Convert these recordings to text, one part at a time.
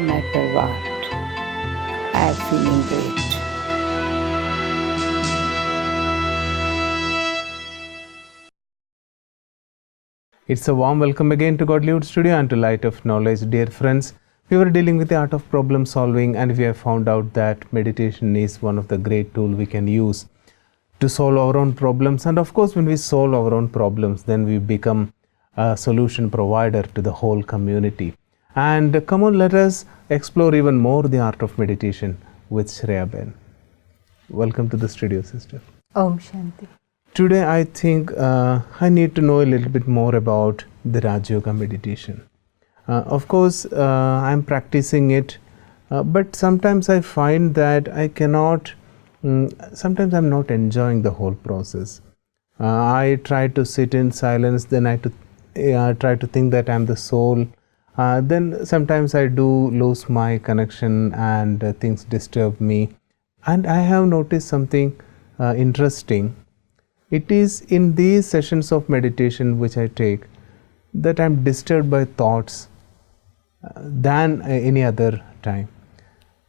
no matter what. I am feeling great. It's a warm welcome again to Godlywood Studio and to Light of Knowledge. Dear friends, we were dealing with the art of problem solving, and we have found out that meditation is one of the great tools we can use to solve our own problems. And of course, when we solve our own problems, then we become a solution provider to the whole community. And come on, let us explore even more the art of meditation with Shreya Ben. Welcome to the studio, sister. Om Shanti. Today, I think I need to know a little bit more about the Rajyoga meditation. Of course, I'm practicing it, but sometimes I find that I cannot, sometimes I'm not enjoying the whole process. I try to sit in silence, then I try to think that I'm the soul. Then sometimes I do lose my connection and things disturb me. And I have noticed something interesting. It is in these sessions of meditation which I take that I'm disturbed by thoughts than any other time.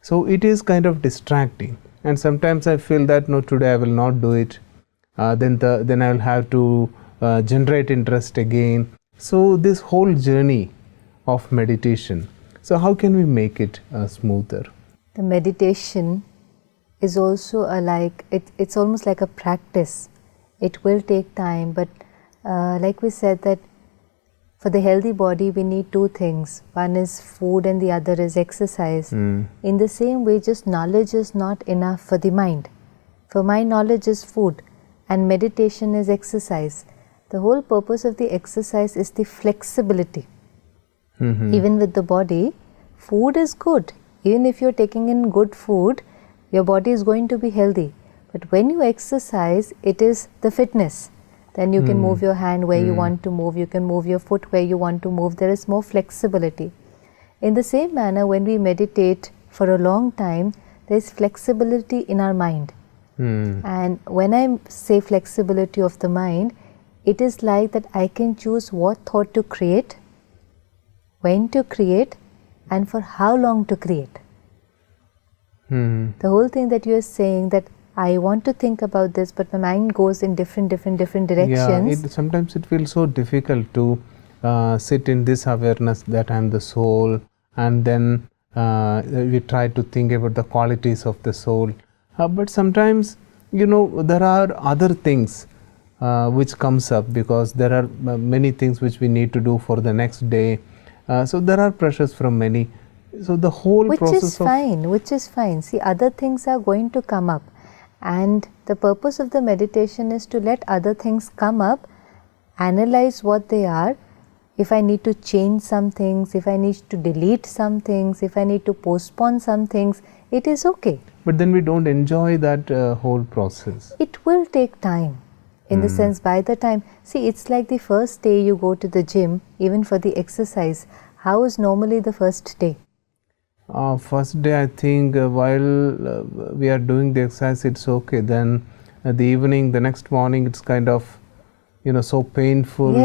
So it is kind of distracting, and sometimes I feel that no, today I will not do it. Then I will have to generate interest again. So this whole journey of meditation. So how can we make it smoother? The meditation is also it's almost like a practice. It will take time, but like we said that for the healthy body we need two things. One is food and the other is exercise. In the same way, just knowledge is not enough for the mind. For mind, knowledge is food and meditation is exercise. The whole purpose of the exercise is the flexibility. Even with the body, food is good. Even if you're taking in good food, your body is going to be healthy. But when you exercise, it is the fitness. Then you can move your hand where you want to move, you can move your foot where you want to move. There is more flexibility. In the same manner, when we meditate for a long time, there is flexibility in our mind. And when I say flexibility of the mind, it is like that I can choose what thought to create, when to create, and for how long to create. The whole thing that you are saying that I want to think about this, but my mind goes in different directions. Yeah, sometimes it feels so difficult to sit in this awareness that I am the soul, and then we try to think about the qualities of the soul. But sometimes, there are other things which comes up, because there are many things which we need to do for the next day. So there are pressures from many. So the whole process which is fine. See, other things are going to come up. And the purpose of the meditation is to let other things come up, analyze what they are. If I need to change some things, if I need to delete some things, if I need to postpone some things, it is okay. But then we don't enjoy that whole process. It will take time. In the sense, by the time, see, it's like the first day you go to the gym, even for the exercise. How is normally the first day? First day, I think while we are doing the exercise, it's okay. Then the evening, the next morning, it's kind of, so painful.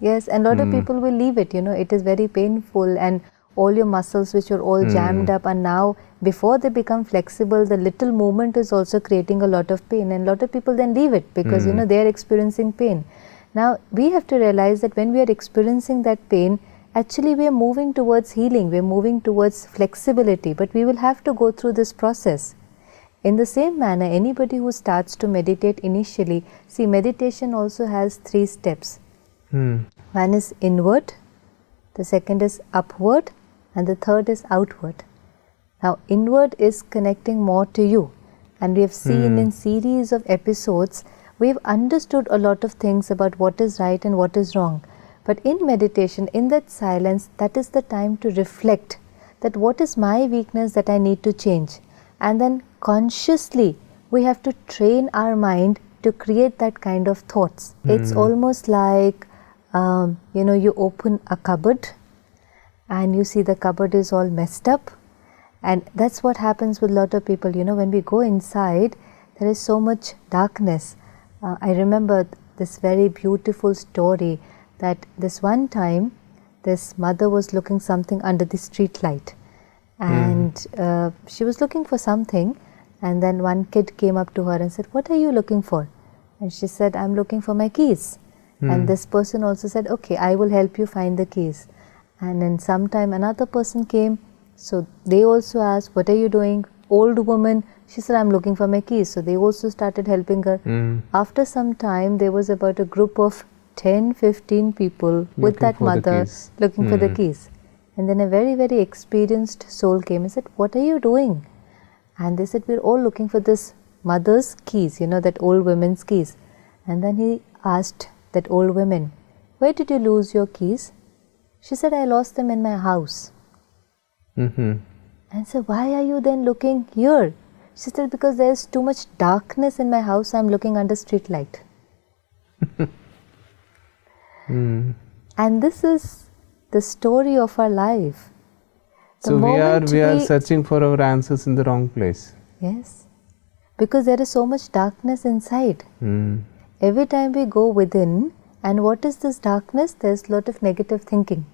Yes, and a lot of people will leave it, it is very painful, and all your muscles which are all jammed up, and now before they become flexible, the little movement is also creating a lot of pain, and a lot of people then leave it because, they are experiencing pain. Now, we have to realize that when we are experiencing that pain, actually we are moving towards healing, we are moving towards flexibility, but we will have to go through this process. In the same manner, anybody who starts to meditate initially, see, meditation also has 3 steps. One is inward, the second is upward, and the third is outward. Now, inward is connecting more to you, and we have seen in series of episodes, we have understood a lot of things about what is right and what is wrong. But in meditation, in that silence, that is the time to reflect that what is my weakness that I need to change. And then consciously, we have to train our mind to create that kind of thoughts. It's almost like, you open a cupboard and you see the cupboard is all messed up. And that's what happens with a lot of people. When we go inside, there is so much darkness. I remember this very beautiful story that this one time, this mother was looking something under the street light, and she was looking for something, and then one kid came up to her and said, "What are you looking for?" And she said, "I'm looking for my keys." And this person also said, "Okay, I will help you find the keys." And then sometime another person came, so they also asked, "What are you doing?" Old woman, she said, "I'm looking for my keys." So they also started helping her. After some time, there was about a group of 10-15 people with that mother looking for the keys. And then a very, very experienced soul came and said, "What are you doing?" And they said, "We're all looking for this mother's keys, that old woman's keys." And then he asked that old woman, "Where did you lose your keys?" She said, "I lost them in my house." And so, "Why are you then looking here?" She said, "Because there's too much darkness in my house, I'm looking under street light." And this is the story of our life. So we are searching for our answers in the wrong place. Yes, because there is so much darkness inside. Every time we go within, and what is this darkness? There's a lot of negative thinking.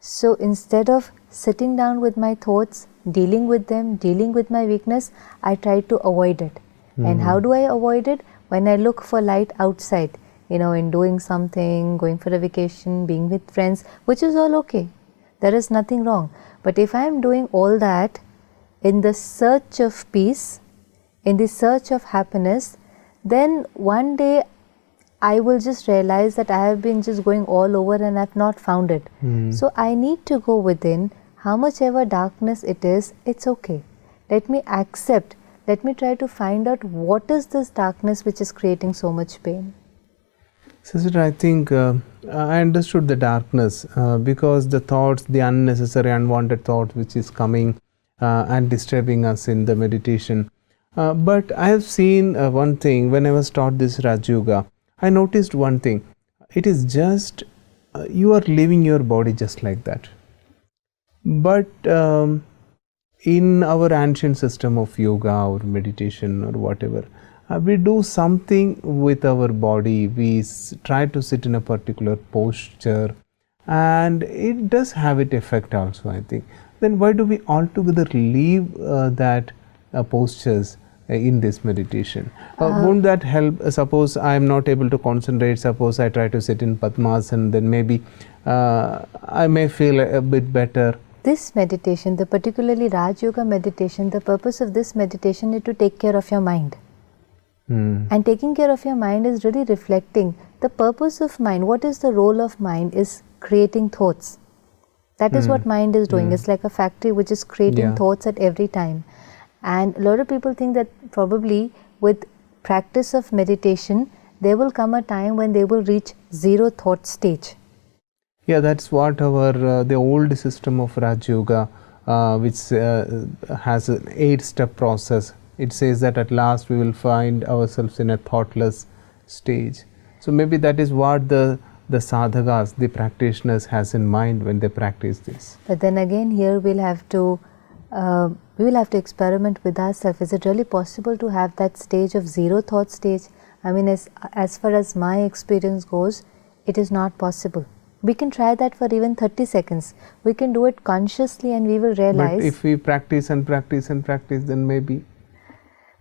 So instead of sitting down with my thoughts, dealing with them, dealing with my weakness, I try to avoid it. And how do I avoid it? When I look for light outside, in doing something, going for a vacation, being with friends, which is all okay. There is nothing wrong. But if I am doing all that in the search of peace, in the search of happiness, then one day I will just realize that I have been just going all over and I have not found it. So I need to go within. How much ever darkness it is, it's okay. Let me accept. Let me try to find out what is this darkness which is creating so much pain. Sister, I think I understood the darkness because the thoughts, the unnecessary, unwanted thoughts which is coming and disturbing us in the meditation. But I have seen one thing when I was taught this Rajyoga. I noticed one thing. It is just you are leaving your body just like that. But in our ancient system of yoga or meditation or whatever, we do something with our body. We try to sit in a particular posture, and it does have its effect also, I think. Then why do we altogether leave that postures in this meditation? Won't that help? Suppose I am not able to concentrate, suppose I try to sit in Padmasana, then maybe I may feel a bit better. This meditation, the particularly Rajyoga meditation, the purpose of this meditation is to take care of your mind. And taking care of your mind is really reflecting the purpose of mind. What is the role of mind? Is creating thoughts. That is what mind is doing. It's like a factory which is creating thoughts at every time. And a lot of people think that probably with practice of meditation, there will come a time when they will reach zero thought stage. Yeah, that's what our the old system of Rajyoga, which has an 8-step process. It says that at last we will find ourselves in a thoughtless stage. So maybe that is what the sadhakas, the practitioners, has in mind when they practice this. But then again, here we will have to experiment with ourselves. Is it really possible to have that stage of zero thought stage? I mean, as far as my experience goes, it is not possible. We can try that for even 30 seconds. We can do it consciously and we will realize. But if we practice and practice and practice, then maybe.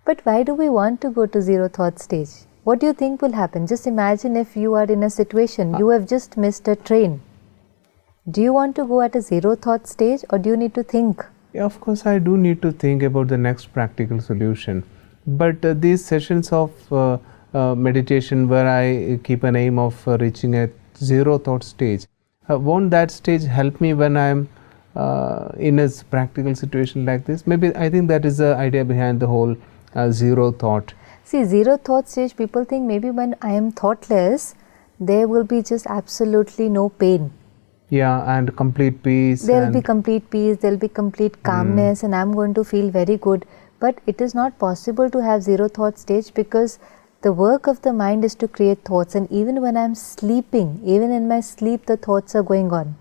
But why do we want to go to zero thought stage? What do you think will happen? Just imagine if you are in a situation, you have just missed a train. Do you want to go at a zero thought stage, or do you need to think? Yeah, of course, I do need to think about the next practical solution. But these sessions of meditation where I keep an aim of reaching a zero thought stage, won't that stage help me when I am in a practical situation like this? Maybe I think that is the idea behind the whole zero thought. See, zero thought stage, people think maybe when I am thoughtless, there will be just absolutely no pain. Yeah, and complete peace. There will be complete peace, there will be complete calmness, and I am going to feel very good. But it is not possible to have zero thought stage, because the work of the mind is to create thoughts, and even when I am sleeping, even in my sleep, the thoughts are going on.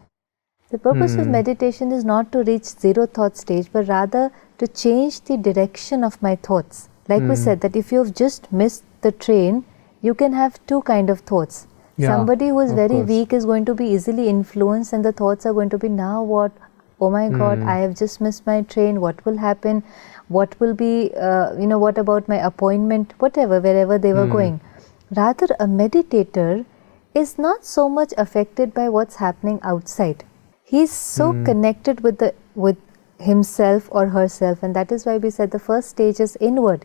The purpose of meditation is not to reach zero thought stage, but rather to change the direction of my thoughts. Like we said, that if you have just missed the train, you can have two kind of thoughts. Yeah, somebody who is very weak is going to be easily influenced, and the thoughts are going to be, now what, oh my God, I have just missed my train, what will happen, what will be, what about my appointment, whatever, wherever they were going. Rather, a meditator is not so much affected by what's happening outside. He's so connected with himself or herself, and that is why we said the first stage is inward.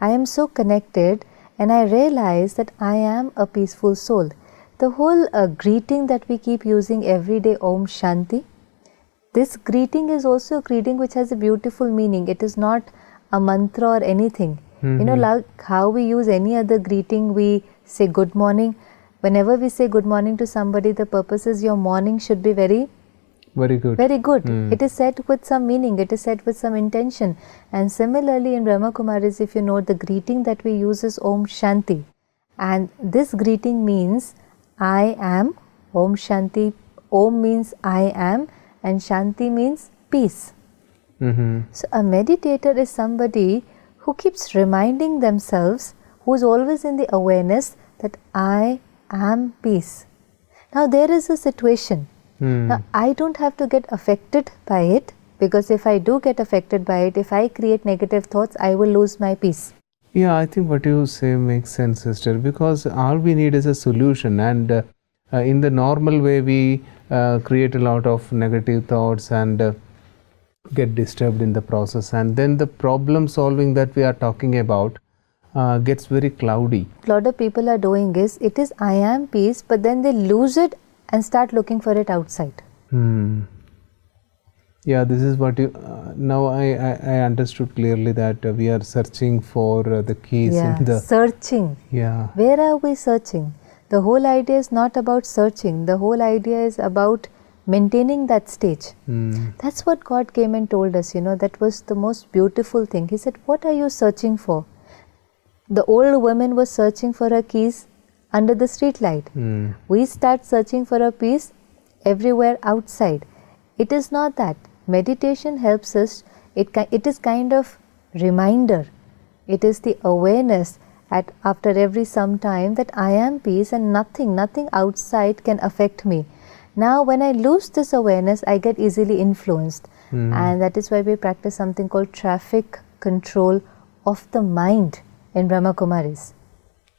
I am so connected and I realize that I am a peaceful soul. The whole greeting that we keep using every day, Om Shanti, this greeting is also a greeting which has a beautiful meaning. It is not a mantra or anything. Like how we use any other greeting, we say good morning. Whenever we say good morning to somebody, the purpose is your morning should be very good. Very good. It is said with some meaning, it is said with some intention. And similarly in Brahma Kumaris, if you know, the greeting that we use is Om Shanti. And this greeting means I am. Om Shanti. Om means I am and Shanti means peace. So a meditator is somebody who keeps reminding themselves, who is always in the awareness that I am peace. Now there is a situation. Now, I don't have to get affected by it, because if I do get affected by it, if I create negative thoughts, I will lose my peace. Yeah, I think what you say makes sense, sister, because all we need is a solution, and in the normal way we create a lot of negative thoughts and get disturbed in the process, and then the problem solving that we are talking about gets very cloudy. A lot of people are doing is, it is I am peace, but then they lose it and start looking for it outside. Yeah, this is what you now I understood clearly, that we are searching for the keys in the searching. Where are we searching? The whole idea is not about searching. The whole idea is about maintaining that stage. That's what God came and told us, that was the most beautiful thing. He said, what are you searching for? The old woman was searching for her keys under the street light. We start searching for a peace everywhere outside. It is not that. Meditation helps us. It is kind of reminder. It is the awareness after every some time that I am peace and nothing outside can affect me. Now when I lose this awareness, I get easily influenced. And that is why we practice something called traffic control of the mind in Brahma Kumaris.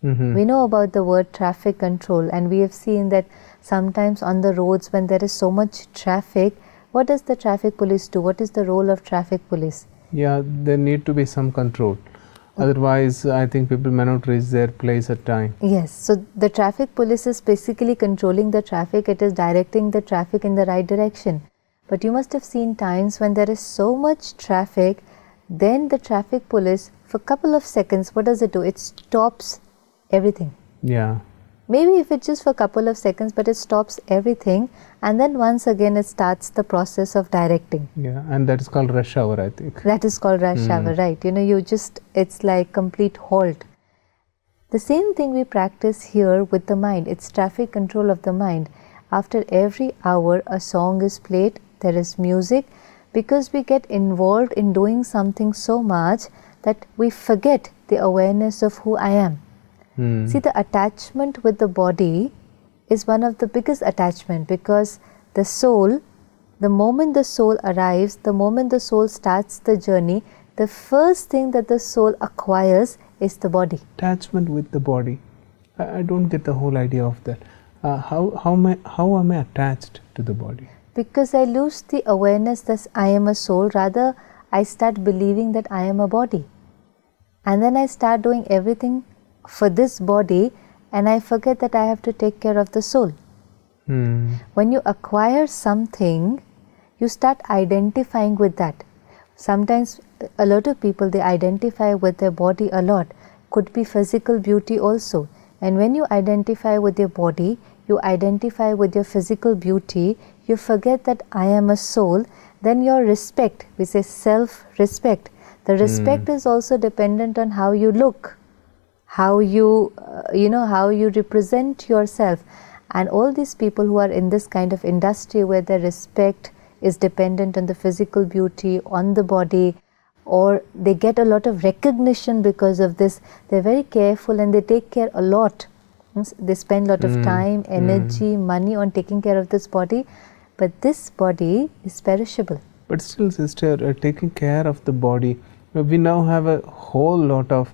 We know about the word traffic control, and we have seen that sometimes on the roads when there is so much traffic, what does the traffic police do? What is the role of traffic police? Yeah, there need to be some control. Otherwise, I think people may not reach their place at time. Yes, so the traffic police is basically controlling the traffic. It is directing the traffic in the right direction. But you must have seen times when there is so much traffic, then the traffic police, for a couple of seconds, what does it do? It stops everything. Yeah. Maybe if it's just for a couple of seconds, but it stops everything, and then once again it starts the process of directing. Yeah, and that is called rush hour, I think. That is called rush hour, right? It's like complete halt. The same thing we practice here with the mind. It's traffic control of the mind. After every hour, a song is played, there is music, because we get involved in doing something so much that we forget the awareness of who I am. See, the attachment with the body is one of the biggest attachment, because the soul, the moment the soul arrives, the moment the soul starts the journey, the first thing that the soul acquires is the body. Attachment with the body. I don't get the whole idea of that. How am I attached to the body? Because I lose the awareness that I am a soul. Rather, I start believing that I am a body. And then I start doing everything for this body, and I forget that I have to take care of the soul. When you acquire something, you start identifying with that. Sometimes a lot of people, they identify with their body a lot. Could be physical beauty also. And when you identify with your body, you identify with your physical beauty, you forget that I am a soul, then your respect, we say self-respect. The respect is also dependent on how you look, how you represent yourself. And all these people who are in this kind of industry where their respect is dependent on the physical beauty, on the body, or they get a lot of recognition because of this, they're very careful and they take care a lot. They spend a lot of time, energy, money on taking care of this body. but this body is perishable. But still, sister, taking care of the body, we now have a whole lot of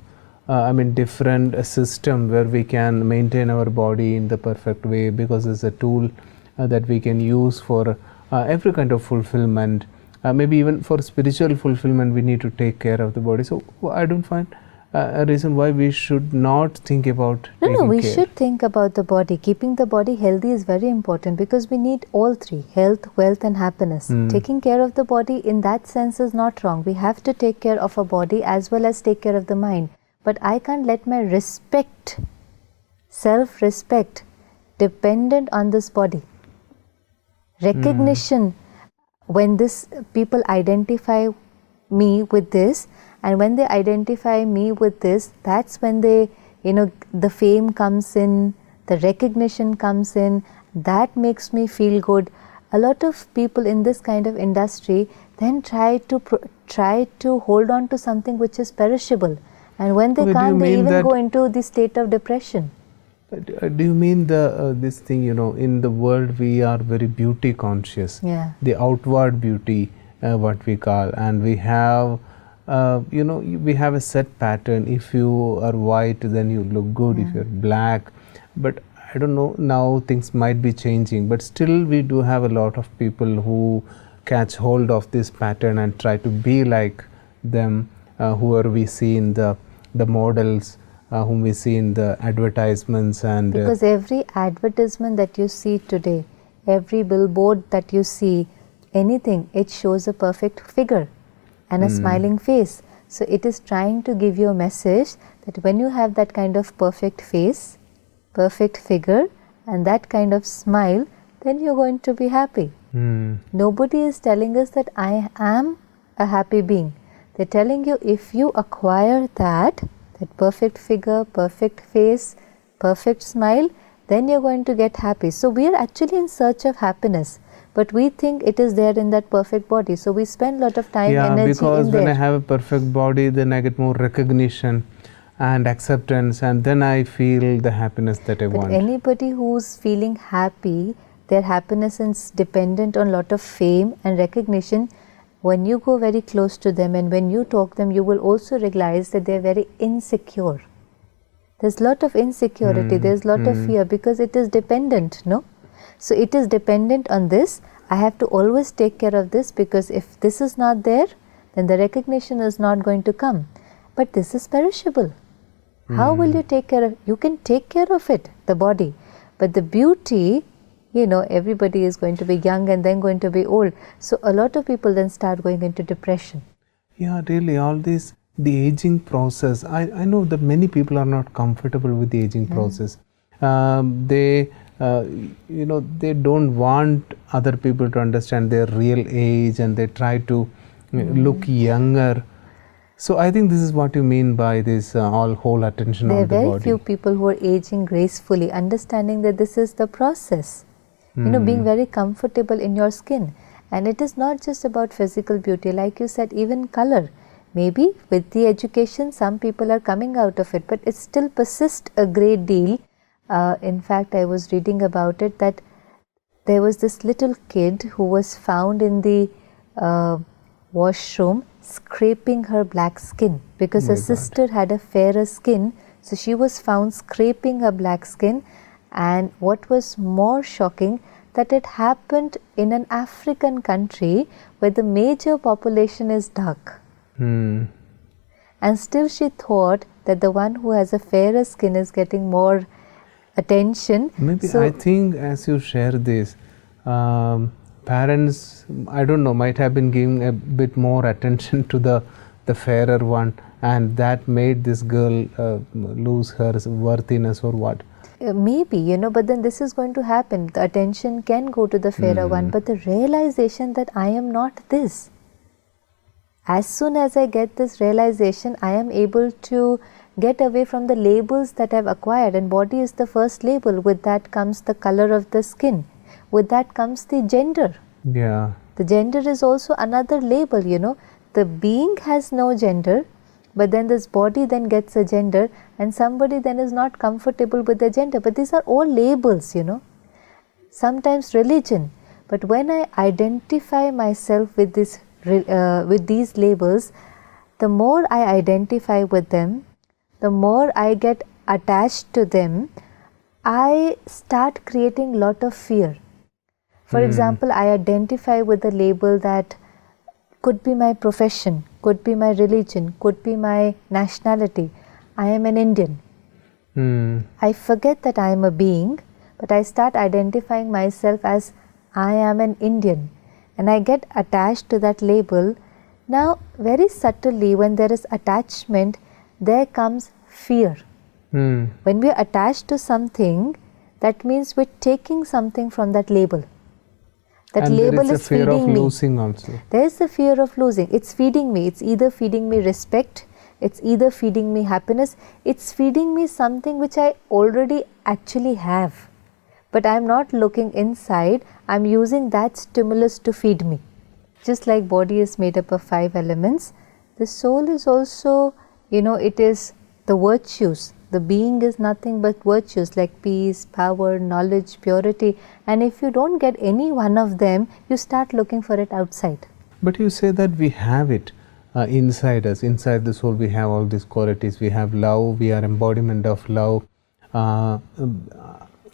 different system where we can maintain our body in the perfect way, because it's a tool that we can use for every kind of fulfillment. Maybe even for spiritual fulfillment, we need to take care of the body. So I don't find a reason why we should not think about No, we care. should think about the body. Keeping the body healthy is very important, because we need all three: health, wealth and happiness. Taking care of the body in that sense is not wrong. We have to take care of our body as well as take care of the mind. But I can't let my respect, self-respect, dependent on this body. Recognition, when this people identify me with this, and when they identify me with this, that's when they, the fame comes in, the recognition comes in, that makes me feel good. A lot of people in this kind of industry then try to hold on to something which is perishable, and when they can't, they even go into the state of depression. Do you mean this thing, in the world we are very beauty conscious, the outward beauty, what we call, and we have we have a set pattern. If you are white, then you look good. If you're black, but I don't know, now things might be changing, but still we do have a lot of people who catch hold of this pattern and try to be like them, whoever we see in the models, whom we see in the advertisements. And because every advertisement that you see today, every billboard that you see, anything, it shows a perfect figure and a smiling face. So it is trying to give you a message that when you have that kind of perfect face, perfect figure and that kind of smile, then you're going to be happy. Nobody is telling us that I am a happy being. They're telling you, if you acquire that perfect figure, perfect face, perfect smile, then you're going to get happy. So we are actually in search of happiness, but we think it is there in that perfect body. So we spend a lot of time, energy because in there. when I have a perfect body, then I get more recognition and acceptance, and then I feel the happiness that I want. Anybody who's feeling happy, their happiness is dependent on a lot of fame and recognition. When you go very close to them and when you talk them, you will also realize that they're very insecure. There's a lot of insecurity, there's a lot of fear, because it is dependent, no? So it is dependent on this. I have to always take care of this, because if this is not there, then the recognition is not going to come. But this is perishable. How will you take care of? You can take care of it, the body, but the beauty, everybody is going to be young and then going to be old. So a lot of people then start going into depression. Yeah, really, all this, the aging process. I know that many people are not comfortable with the aging process. They don't want other people to understand their real age, and they try to look younger. So I think this is what you mean by this whole attention on the body. There are very few people who are aging gracefully, understanding that this is the process. Being very comfortable in your skin. And it is not just about physical beauty, like you said, even color. Maybe with the education, some people are coming out of it, but it still persists a great deal. In fact, I was reading about it that there was this little kid who was found in the washroom scraping her black skin, because her sister had a fairer skin. So she was found scraping her black skin. And what was more shocking, that it happened in an African country where the major population is dark. And still she thought that the one who has a fairer skin is getting more attention. Maybe I think as you share this, parents, I don't know, might have been giving a bit more attention to the fairer one, and that made this girl lose her worthiness or what. Maybe, but then this is going to happen. The attention can go to the fairer one, but the realization that I am not this. As soon as I get this realization, I am able to get away from the labels that I've acquired, and body is the first label. With that comes the color of the skin. With that comes the gender. Yeah. The gender is also another label, The being has no gender, but then this body then gets a gender, and somebody then is not comfortable with the gender. But these are all labels, Sometimes religion. But when I identify myself with these labels, the more I identify with them, the more I get attached to them, I start creating a lot of fear. For example, I identify with the label that could be my profession, could be my religion, could be my nationality. I am an Indian. I forget that I am a being, but I start identifying myself as I am an Indian, and I get attached to that label. Now, very subtly, when there is attachment, there comes fear. When we are attached to something, that means we're taking something from that label. That and label there is is a fear feeding of me. losing also. There is a fear of losing. It's feeding me. It's either feeding me respect, it's either feeding me happiness, it's feeding me something which I already actually have. But I'm not looking inside, I'm using that stimulus to feed me. Just like body is made up of 5 elements, the soul is also, it is the virtues. The being is nothing but virtues like peace, power, knowledge, purity. And if you don't get any one of them, you start looking for it outside. But you say that we have it inside us, inside the soul. We have all these qualities. We have love. We are embodiment of love.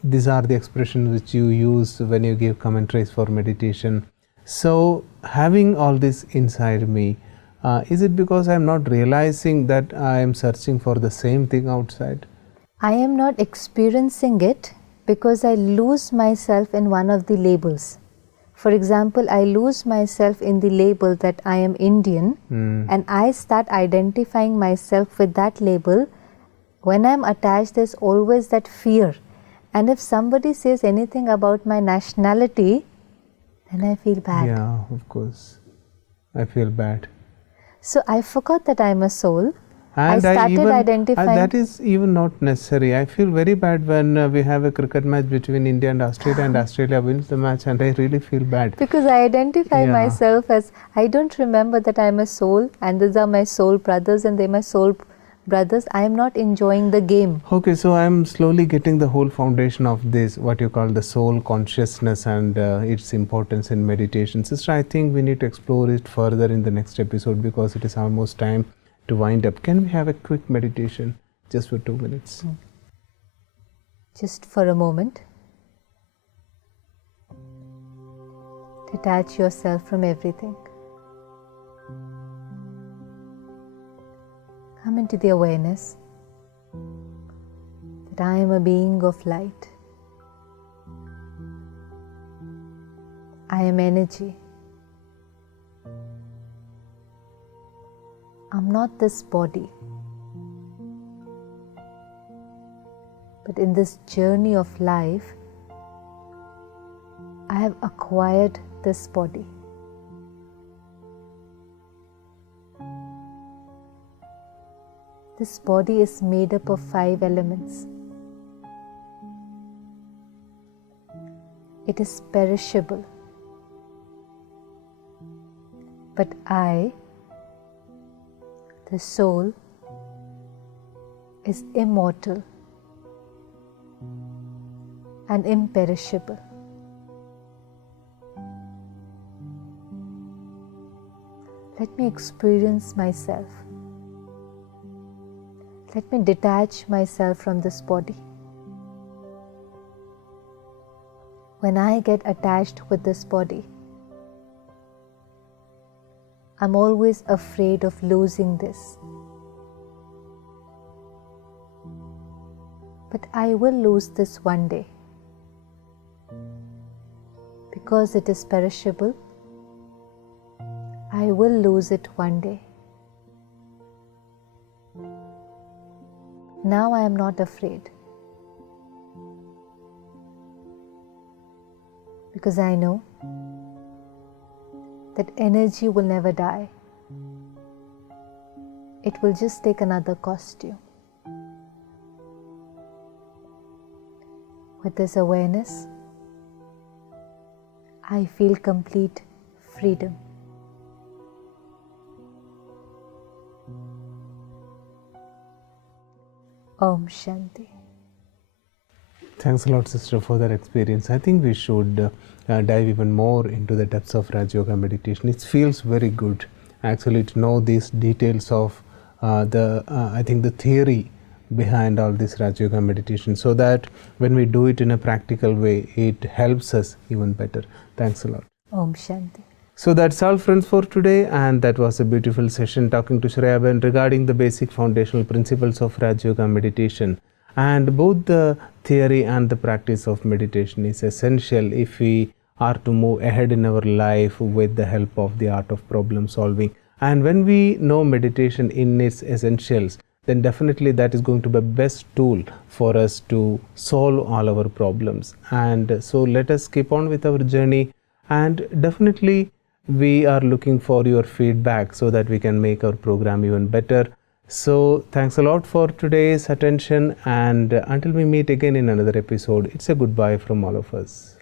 These are the expressions which you use when you give commentaries for meditation. So, having all this inside me, is it because I am not realizing that I am searching for the same thing outside? I am not experiencing it because I lose myself in one of the labels. For example, I lose myself in the label that I am Indian, and I start identifying myself with that label. When I am attached, there's always that fear. And if somebody says anything about my nationality, then I feel bad. Yeah, of course. I feel bad. So I forgot that I'm a soul. And I started identifying. That is even not necessary. I feel very bad when we have a cricket match between India and Australia wins the match, and I really feel bad. Because I identify myself as, I don't remember that I'm a soul and these are my soul brothers and they're my soul brothers. I am not enjoying the game. Okay, so I'm slowly getting the whole foundation of this, what you call the soul consciousness and its importance in meditation. Sister, I think we need to explore it further in the next episode because it is almost time to wind up. Can we have a quick meditation just for 2 minutes? Just for a moment. Detach yourself from everything. Come into the awareness that I am a being of light. I am energy. I'm not this body. But in this journey of life, I have acquired this body. This body is made up of 5 elements. It is perishable. But I, the soul, is immortal and imperishable. Let me experience myself. Let me detach myself from this body. When I get attached with this body, I'm always afraid of losing this. But I will lose this one day. Because it is perishable, I will lose it one day. Now I am not afraid. Because I know that energy will never die. It will just take another costume. With this awareness, I feel complete freedom. Om Shanti. Thanks a lot, sister, for that experience. I think we should dive even more into the depths of Rajyoga meditation. It feels very good actually to know these details of I think the theory behind all this Rajyoga meditation, so that when we do it in a practical way, it helps us even better. Thanks a lot. Om Shanti. So that's all, friends, for today, and that was a beautiful session talking to Shreya Ben regarding the basic foundational principles of Rajyoga meditation. And both the theory and the practice of meditation is essential if we are to move ahead in our life with the help of the art of problem solving. And when we know meditation in its essentials, then definitely that is going to be the best tool for us to solve all our problems. And so let us keep on with our journey, and definitely we are looking for your feedback so that we can make our program even better. So thanks a lot for today's attention, and until we meet again in another episode, it's a goodbye from all of us.